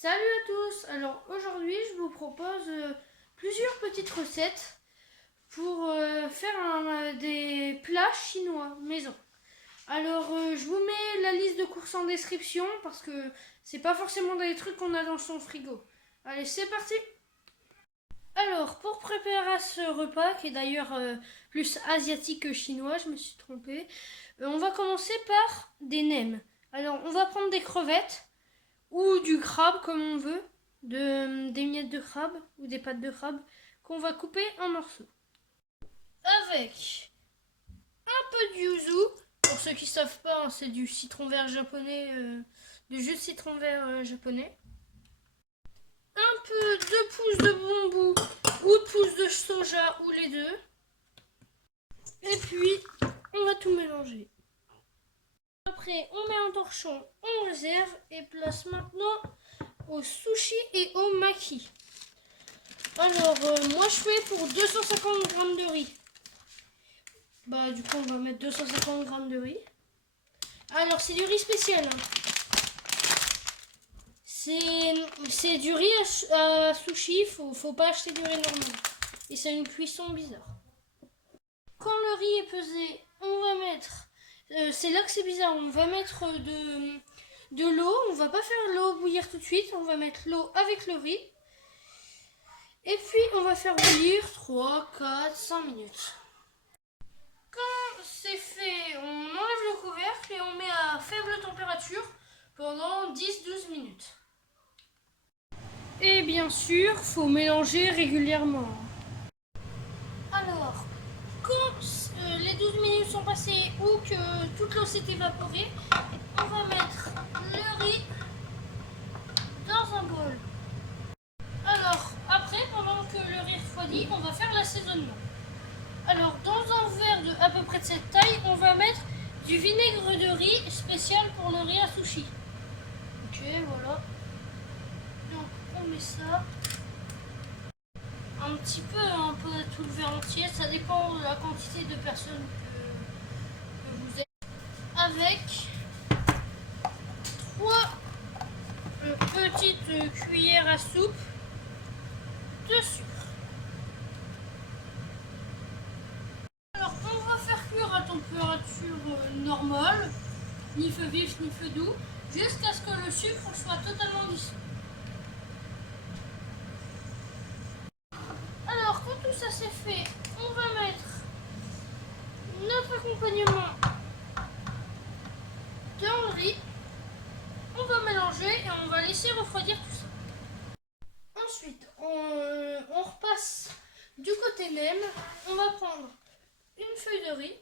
Salut à tous. Alors aujourd'hui je vous propose plusieurs petites recettes pour faire des plats chinois maison. Alors je vous mets la liste de courses en description parce que c'est pas forcément des trucs qu'on a dans son frigo. Allez, c'est parti. Alors pour préparer ce repas qui est d'ailleurs plus asiatique que chinois, je me suis trompée, on va commencer par des nems. Alors on va prendre des crevettes ou du crabe comme on veut, des miettes de crabe ou des pattes de crabe qu'on va couper en morceaux. Avec un peu de yuzu, pour ceux qui ne savent pas, hein, c'est du citron vert japonais, du jus de citron vert japonais. Un peu de pousses de bambou ou de pousses de soja ou les deux. Et puis on va tout mélanger. Après on met un torchon, on réserve et place maintenant au sushi et au maki. Alors, moi je fais pour 250 grammes de riz. Bah, du coup, on va mettre 250 grammes de riz. Alors, c'est du riz spécial. Hein. C'est du riz à sushi, faut pas acheter du riz normal. Et c'est une cuisson bizarre. Quand le riz est pesé, on va mettre. C'est là que c'est bizarre, on va mettre de l'eau. On va pas faire l'eau bouillir tout de suite, on va mettre l'eau avec le riz. Et puis on va faire bouillir 3, 4, 5 minutes. Quand c'est fait, on enlève le couvercle et on met à faible température pendant 10-12 minutes. Et bien sûr, faut mélanger régulièrement. Alors, quand les 12 minutes sont passées ou que toute l'eau s'est évaporée, on va mettre le riz dans un bol. Alors, après, pendant que le riz refroidit, on va faire l'assaisonnement. Alors, dans un verre de à peu près de cette taille, on va mettre du vinaigre de riz spécial pour le riz à sushi. Ok, voilà. Donc, on met ça. Un petit peu, un peu tout le verre entier. Ça dépend de la quantité de personnes que vous êtes. Avec 3 petites cuillères à soupe de sucre. Alors, on va faire cuire à température normale, ni feu vif ni feu doux, jusqu'à ce que le sucre soit totalement dissous. Alors, quand tout ça c'est fait, on va mettre notre accompagnement dans le riz. On va mélanger et on va laisser refroidir tout ça. Ensuite, on repasse du côté même. On va prendre une feuille de riz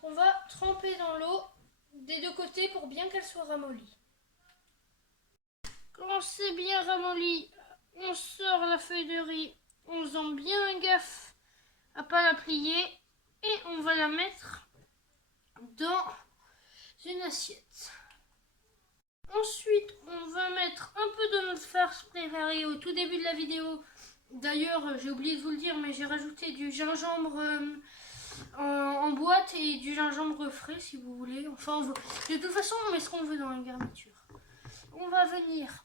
qu'on va tremper dans l'eau des deux côtés pour bien qu'elle soit ramollie. Quand c'est bien ramolli, on sort la feuille de riz en faisant bien gaffe à pas la plier et on va la mettre dans une assiette. Ensuite, on va mettre un peu de notre farce préparée au tout début de la vidéo. D'ailleurs, j'ai oublié de vous le dire, mais j'ai rajouté du gingembre en boîte et du gingembre frais si vous voulez. Enfin, de toute façon, on met ce qu'on veut dans la garniture. On va venir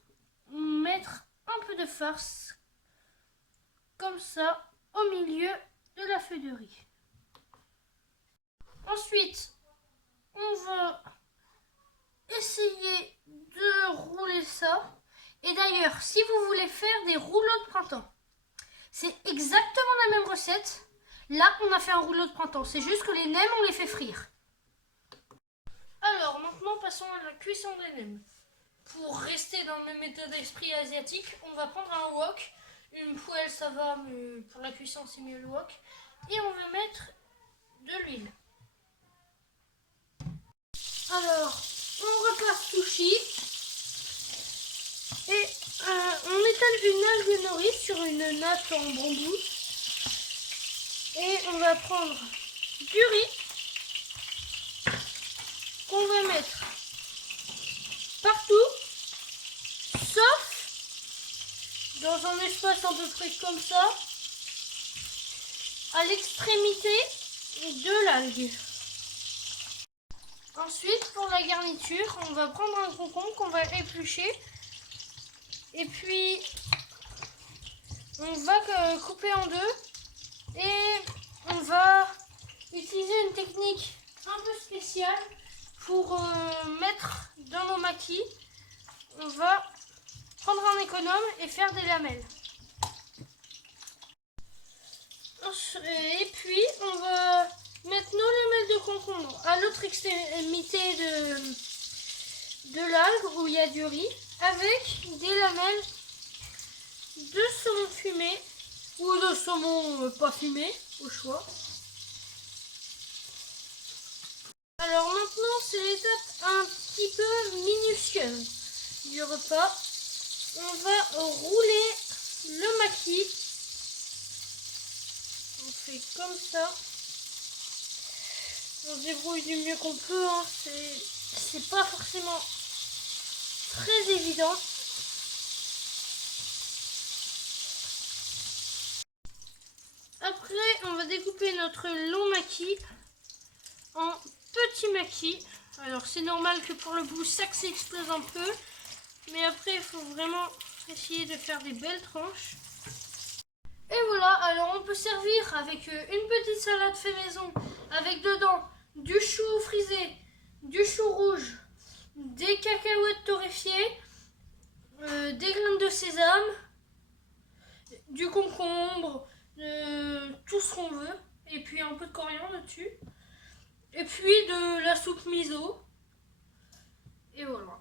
mettre un peu de farce comme ça au milieu de la feuille de riz. Ensuite, on va essayer de rouler ça. Et d'ailleurs, si vous voulez faire des rouleaux de printemps, c'est exactement la même recette. Là, on a fait un rouleau de printemps. C'est juste que les nems, on les fait frire. Alors, maintenant, passons à la cuisson des nems. Pour rester dans le même état d'esprit asiatique, on va prendre un wok. Une poêle, ça va, mais pour la cuisson, c'est mieux le wok. Et on va mettre de l'huile. Alors, on repasse sushi. Et on étale une algue nori sur une natte en bambou. Et on va prendre du riz qu'on va mettre partout, sauf dans un espace à peu près comme ça, à l'extrémité de l'algue. Ensuite, pour la garniture, on va prendre un concombre qu'on va éplucher Et puis, on va couper en deux et on va utiliser une technique un peu spéciale pour mettre dans nos maquis. On va prendre un économe et faire des lamelles. Et puis, on va mettre nos lamelles de concombre à l'autre extrémité de l'algue où il y a du riz, avec des lamelles de saumon fumé ou de saumon pas fumé, au choix. Alors maintenant, c'est l'étape un petit peu minutieuse du repas. On va rouler le maquis. On fait comme ça. On se débrouille du mieux qu'on peut. Hein. C'est pas forcément très évident. Après, on va découper notre long maquis en petits maquis. Alors c'est normal que pour le bout ça s'explose un peu. Mais après, il faut vraiment essayer de faire des belles tranches. Et voilà, alors on peut servir avec une petite salade fait maison, avec dedans du chou frisé, du chou rouge, des cacahuètes torréfiées, des graines de sésame, du concombre, tout ce qu'on veut, et puis un peu de coriandre dessus, et puis de la soupe miso, et voilà.